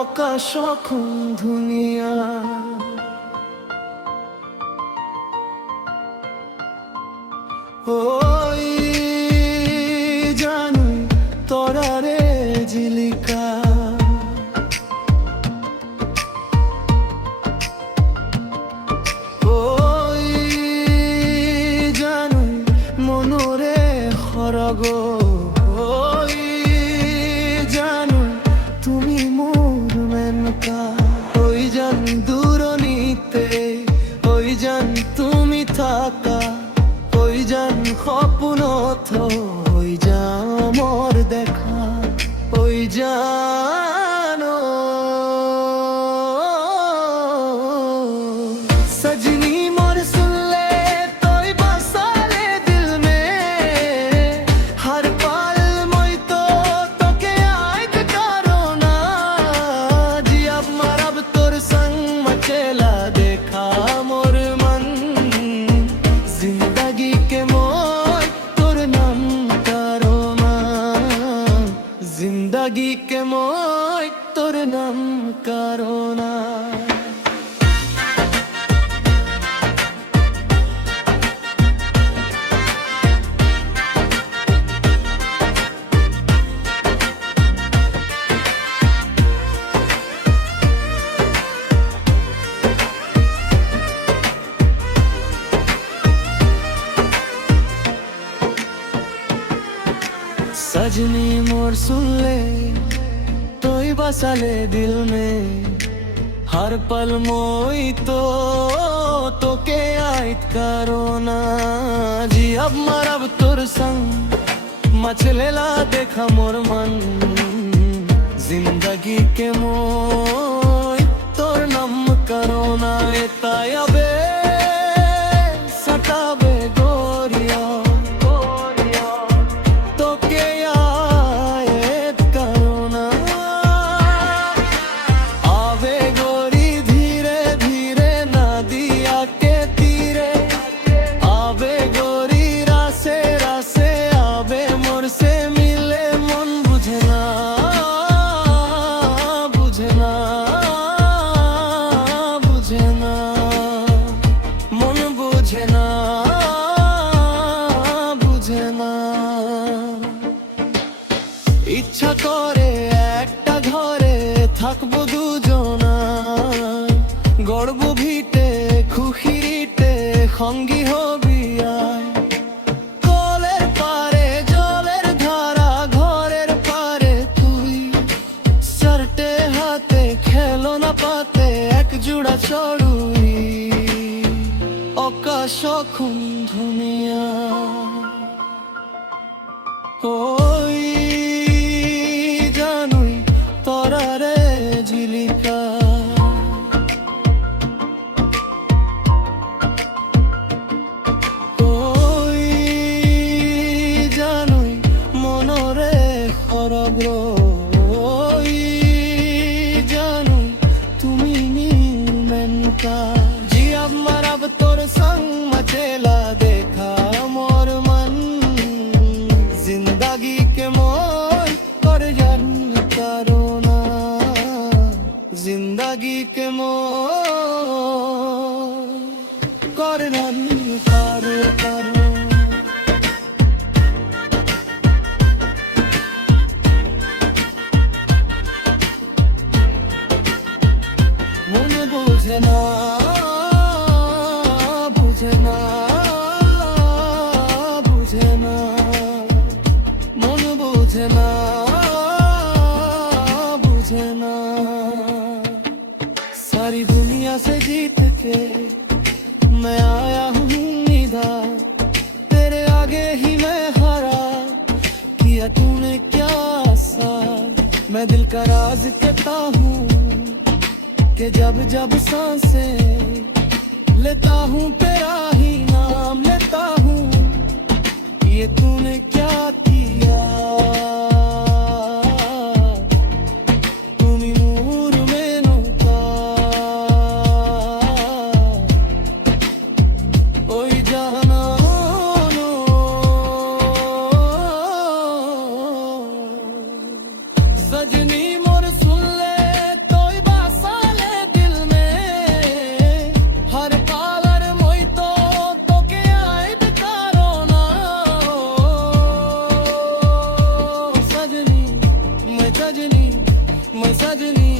আকাশ এখন দুনিয়া ওই জানু তরারে জিলিকা ওই জানু মনরে খরগ ওই জান দূরনিতে ওই জান তুমি থাকা ওই জান স্বপ্নত ওই জান আমার দেখা ওই জানো सजनी मोर सुन ले तोय बसाले दिल में हर पल मोय तो तोके याद करो ना जी अब मरब तोर संग मचेला देखा मोर मन जिंदगी के मोय तोर नाम करो ना जिंदगी के मोय तोर नाम करो ना सजनी मोर सुन ले तोय बसाले दिल में हर पल मोई तोके याद करो ना जी अब मरब तोर संग मचलेला देखा मोर मन जिंदगी के मोय तोर नाम करो ना एतायबे सताबे गोरिया ইচ্ছা করে একটা ঘরে থাকবো দুজনায় গড়ব ভিটে খুখিরিতে সঙ্গী হবি আয় কলের পারে জলের ধারা ঘরের পারে তুই সারটে হাতে খেলো না পাতে এক জোড়া চড়ুই আকাশ এখন দুনিয়া ওই জানুই তরারে জিলিকা ওই জানুই মনরে খরগ্র ওই জানুই তুমি নিমেনকা জি अब मरब तोर संग मचेला देखा मोर मन जिंदगी के मोय कर जन करो ना जिंदगी के मोय कर जन करो मन बुझे ना बुझे ना बुझे ना मन बुझे ना बुझे ना सारी दुनिया से जीत के मैं आया हूँ इधर तेरे आगे ही मैं हारा किया तूने क्या सा मैं दिल का राज कहता हूँ के जब जब सांसें लेता हूँ तेरा ही नाम लेता हूँ ये तूने क्या किया তুমি নূর में নৌকা ওই জাহানো सजनी मोर सुन ले तोई बासाले दिल में हर पालर मोई तो के आइड करो ना सजनी मैं सजनी